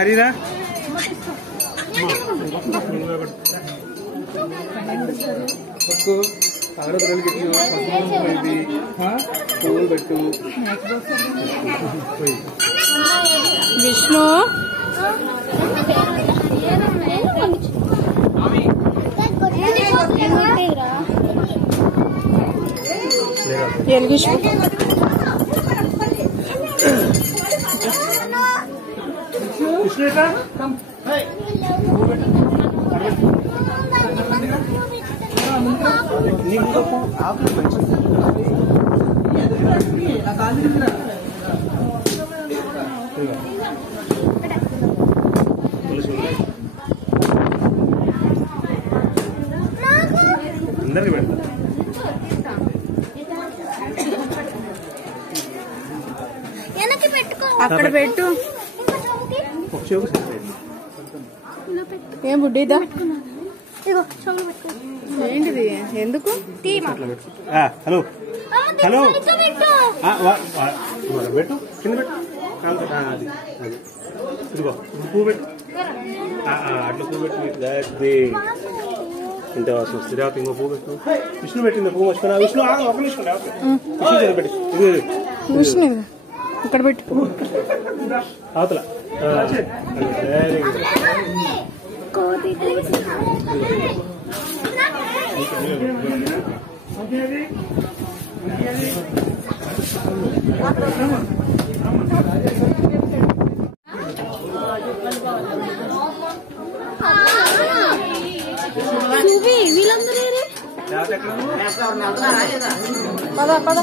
హరిరా విష్ణు అందరికి పెడతా అక్కడ పెట్టు. ఏం బుడ్డిదా ఏంటిది ఎందుకు? హలో హలో పెట్టు కింద పెట్టు ఇదిగో పువ్వు పెట్టు అట్లా పువ్వు పెట్టు అది ఇంత వాసన వస్తుంది. తర్వాత ఇంకో పువ్వు పెట్టు. విష్ణు పెట్టింది పువ్వు మర్చిపోయినా. విష్ణు ఒక నిమిషం విష్ణు పెట్టి విష్ణు ఇక్కడ పెట్టు అవతల. Very good. పద పద.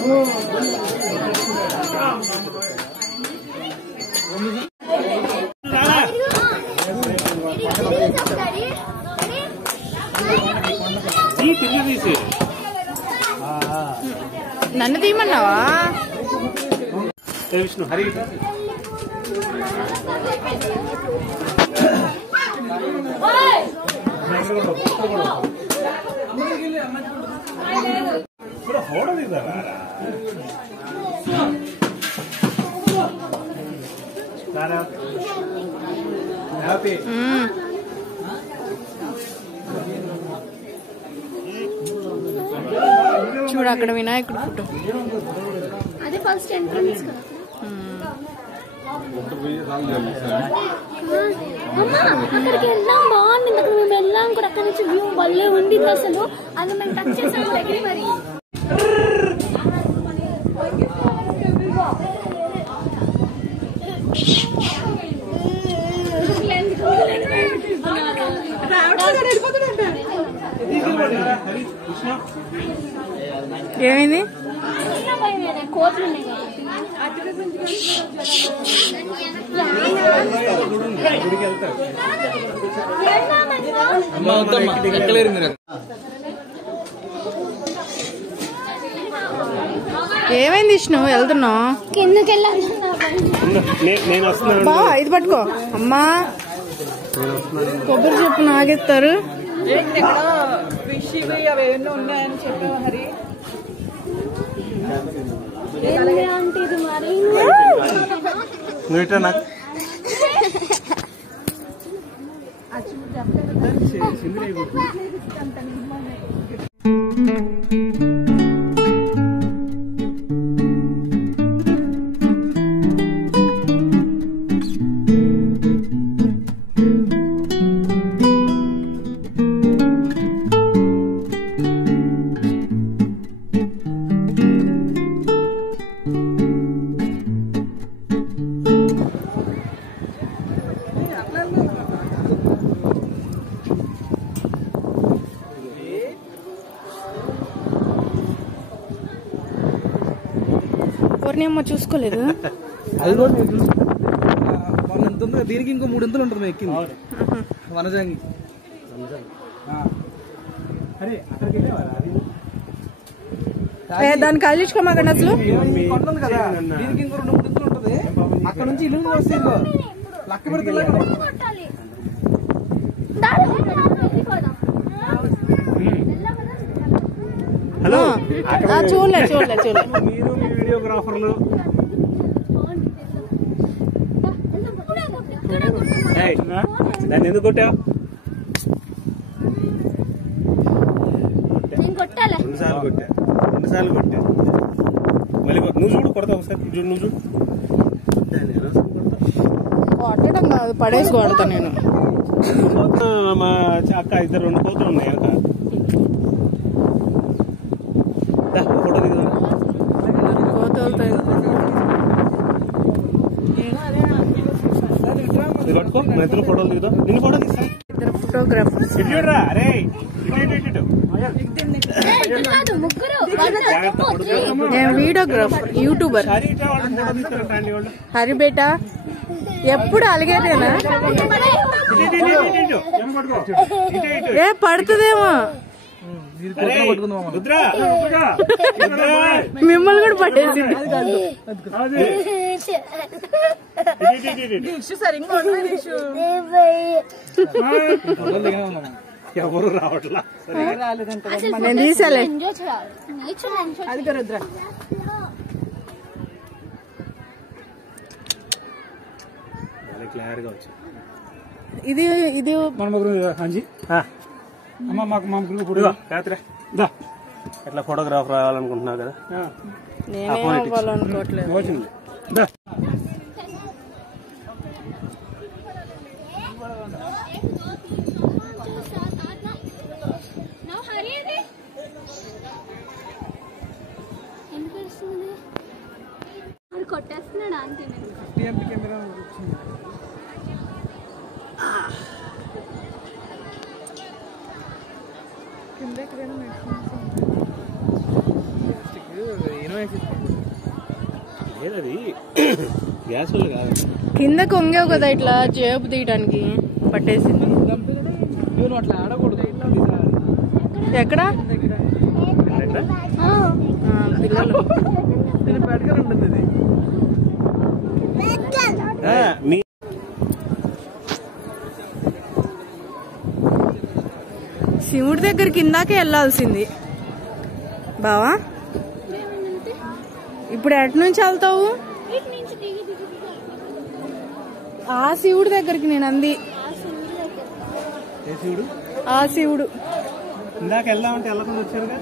నన్ను తీయమన్నావా? విష్ణు హరి చూడు అక్కడ వినాయకుడు ఫోటో. అదే ఫస్ట్ ఎంట్రన్స్. అక్కడికి వెళ్దాం బాగుంది. అక్కడ మేము వెళ్ళాం కూడా. అక్కడ నుంచి వ్యూ భలే ఉండింది అసలు. అది మేము టచ్ చేసాం దగ్గర. మరి ఏమైంది? కోట్లు ఏమైంది విష్ణు? వెళ్తున్నావు కిందకి వెళ్ళాలి. బా ఇది పట్టుకో అమ్మా. కొబ్బరి చెప్పు నాగేస్తారు. అవేమన్నా ఉన్నాయని చెప్పావు హరి. అంటే ఇది మరి పూర్ణిమ చూసుకోలేదు. అది కూడా దీనికి ఇంకో 300 ఉంటుంది ఎక్కింది వనజంగి. దాన్ని కలిసుకోమాకండి అసలు. ఉంటుంది కదా దీనికి ఇంకో 2-3 ఉంటుంది. అక్కడ నుంచి ఇల్లు వస్తే లక్క పెడితే హలో చూడలే చూడలే చూడలే. మీరు వీడియోగ్రాఫర్లు దాన్ని ఎందుకు కొట్టావు? నేను కొట్టాలి. 2 సార్లు కొట్టా. మళ్ళీ నువ్వు చూడు, కొడతావు ఒకసారి. చూడు, నువ్వు చూడు. కొట్టడం కాదు, పడేసి కొడతా నేను. మా అక్క 2 కోతులు ఉన్నాయి వెనక. ఫోటో దిగుదా? కోతలతో పట్టుకో, మన ఇద్దరు ఫోటోలు దిగుదాం. నిన్ను ఫోటో తీస్తా. 2 ఫోటోగ్రాఫర్స్. ఇట్లా అరే నేను వీడియోగ్రాఫర్, యూట్యూబర్. హరి బేటా ఎప్పుడు అలిగేదేనా? ఏ పడుతుందేమో, మిమ్మల్ని కూడా పట్టేసింది. ఎవరు రావట్లా. నేను తీసాలే. క్లియర్ గా వచ్చి ఇది ఇది ఎట్లా ఫోటోగ్రాఫర్ రావాలనుకుంటున్నావు కదా? నేనే అవ్వాలనుకోవట్లేదు. కొట్టేస్తున్నాడు అంతే. లేదది గ్యాస్ వల్ల కాదు. కింద కొంగావు కదా, ఇట్లా జేబు తీయడానికి పట్టేసింది. అట్లా ఆడకూడదు. ఎక్కడ పిల్లలు ఉంటుంది. శివుడి దగ్గరికి ఇందాకే వెళ్ళాల్సింది బావా. ఇప్పుడు ఎటు నుంచి వెళ్తావు? ఆ శివుడి దగ్గరికి నేను అంది. ఆ శివుడు ఇందాక వెళ్దామంటే వెళ్ళకుండా వచ్చారుగా.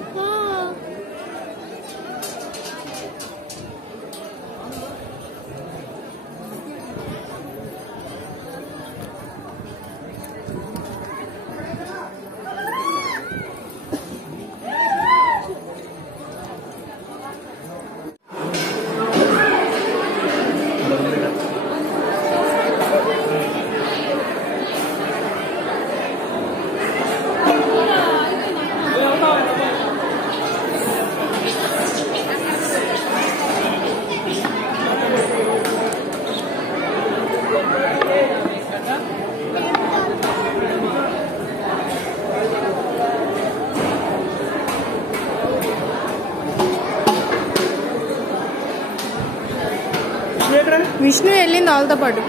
విష్ణు వెళ్ళింది వాళ్ళతో పాటు.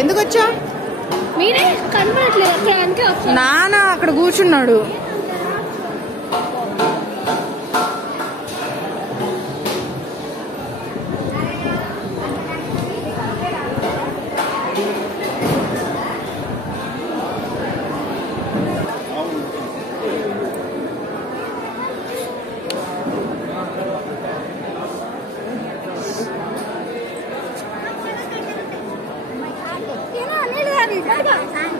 ఎందుకు వచ్చా? మీరే కనబడట్లేదు. నాన్న అక్కడ కూర్చున్నాడు. Ini